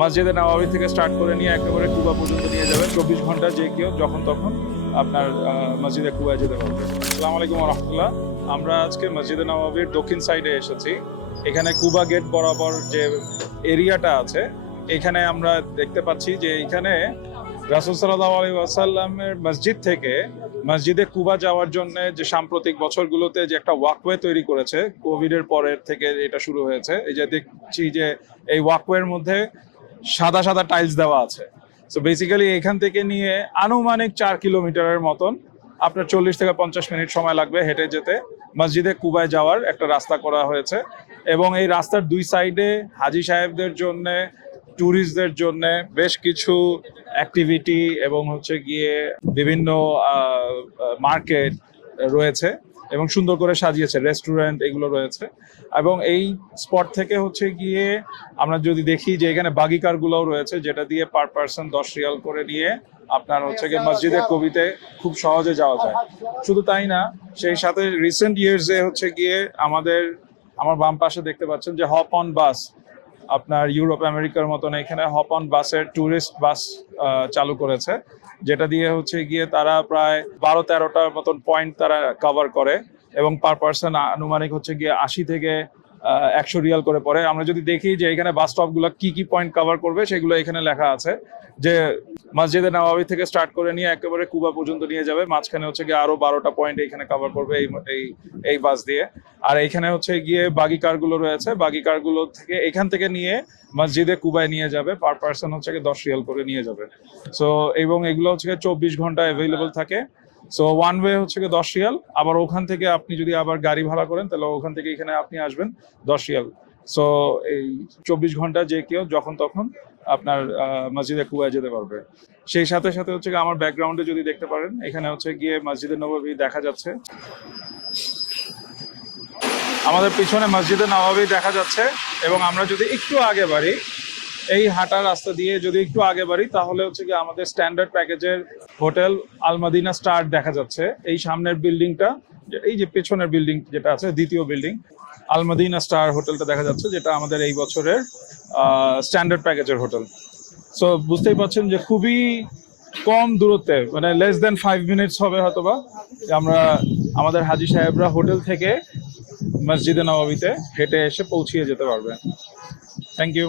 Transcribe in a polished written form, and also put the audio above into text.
মসজিদে নববী থেকে স্টার্ট করে নিয়ে একেবারে কুবা পর্যন্ত নিয়ে যাবে। 24 ঘন্টা যে কেউ যখন তখন আপনার মসজিদে কুবায় যেতে পারবে। আসসালামু আলাইকুম ওয়া রাহমাতুল্লাহ। আমরা আজকে মসজিদে নববীর দক্ষিণ সাইডে এসেছি। এখানে কুবা গেট বরাবর যে এরিয়াটা আছে, এখানে আমরা দেখতে পাচ্ছি যে এখানে রাসূল সাল্লাল্লাহু আলাইহি ওয়াসাল্লামের মসজিদ থেকে মসজিদে কুবা যাওয়ার জন্য যে সাম্প্রতিক বছরগুলোতে যে একটা ওয়াকওয়ে তৈরি করেছে, কোভিডের পরের থেকে এটা শুরু হয়েছে। এই যে দেখছি যে এই ওয়াকওয়ের মধ্যে সাদা সাদা টাইলস দেওয়া আছে। সো বেসিক্যালি এখান থেকে নিয়ে আনুমানিক 4 কিলোমিটারের মতন আপনার 40 থেকে 50 মিনিট সময় লাগবে হেঁটে যেতে মসজিদে কুবায় যাওয়ার একটা রাস্তা করা হয়েছে। এবং এই রাস্তার দুই সাইডে হাজি সাহেবদের জন্য, ট্যুরিস্টদের জন্য বেশ কিছু অ্যাক্টিভিটি এবং হচ্ছে গিয়ে বিভিন্ন মার্কেট রয়েছে এবং সুন্দর করে সাজিয়েছে, রেস্টুরেন্ট এগুলো রয়েছে। এবং এই স্পট থেকে হচ্ছে গিয়ে আমরা যদি দেখি যে এখানে বাগি কারগুলোও রয়েছে, যেটা দিয়ে পার পার্সন 10 রিয়াল করে নিয়ে আপনার হচ্ছে গিয়ে মসজিদের কবিতে খুব সহজে যাওয়া যায়। শুধু তাই না, সেই সাথে রিসেন্ট ইয়ার্সে হচ্ছে গিয়ে আমার বাম পাশে দেখতে পাচ্ছেন যে হপ অন বাস, আপনার ইউরোপ আমেরিকার মতন এখানে হপ অন বাসের ট্যুরিস্ট বাস চালু করেছে, যেটা দিয়ে হচ্ছে গিয়ে তারা প্রায় 12-13টার মতন পয়েন্ট তারা কভার করে এবং পার পার্সন আনুমানিক হচ্ছে গিয়ে 80 থেকে 100 রিয়াল করে পড়ে। আমরা যদি দেখি যে এখানে বাস স্টপগুলো কি কি পয়েন্ট কভার করবে, সেগুলো এখানে লেখা আছে যে মসজিদে নববী থেকে স্টার্ট করে নিয়ে একেবারে কুবা পর্যন্ত নিয়ে যাবে। মাঝখানে হচ্ছে গিয়ে আরো 12টা পয়েন্ট এখানে কভার করবে এই বাস দিয়ে। আর এখানে হচ্ছে গিয়ে বাগি কারগুলো রয়েছে, বাগি কারগুলো থেকে এখান থেকে নিয়ে মসজিদে কুবায় নিয়ে যাবে, পার পার্সন হচ্ছে গিয়ে 10 রিয়াল করে নিয়ে যাবে। সো এবং এগুলো হচ্ছে গিয়ে 24 ঘন্টা অ্যাভেলেবল থাকে। সো ওয়ান ওয়ে হচ্ছে গিয়ে 10 রিয়াল, আবার ওখান থেকে আপনি যদি আবার গাড়ি ভাড়া করেন তাহলে ওখান থেকে এখানে আপনি আসবেন 10 রিয়াল। সো এই 24 ঘন্টা যে কেউ যখন তখন আপনার মসজিদে কুবায় যেতে পারবে। সেই সাথে সাথে হচ্ছে গিয়ে আমার ব্যাকগ্রাউন্ডে যদি দেখতে পারেন, এখানে হচ্ছে গিয়ে মসজিদে নববী দেখা যাচ্ছে। আমাদের পিছনে মসজিদে নববী দেখা যাচ্ছে এবং আমরা যদি একটু আগে বাড়ি, এই হাঁটা রাস্তা দিয়ে যদি একটু আগে বাড়ি, তাহলে হচ্ছে কি আমাদের স্ট্যান্ডার্ড প্যাকেজের হোটেল আল মদিনা স্টার দেখা যাচ্ছে। এই সামনের বিল্ডিংটা, এই যে পেছনের বিল্ডিং যেটা আছে, দ্বিতীয় বিল্ডিং আল মদিনা স্টার হোটেলটা দেখা যাচ্ছে, যেটা আমাদের এই বছরের স্ট্যান্ডার্ড প্যাকেজের হোটেল। সো বুঝতেই পারছেন যে খুবই কম দূরত্বে, মানে লেস দেন 5 মিনিটস হবে হয়তোবা, আমরা আমাদের হাজি সাহেবরা হোটেল থেকে মসজিদে নববীতে হেঁটে এসে পৌঁছিয়ে যেতে পারবে। Thank you.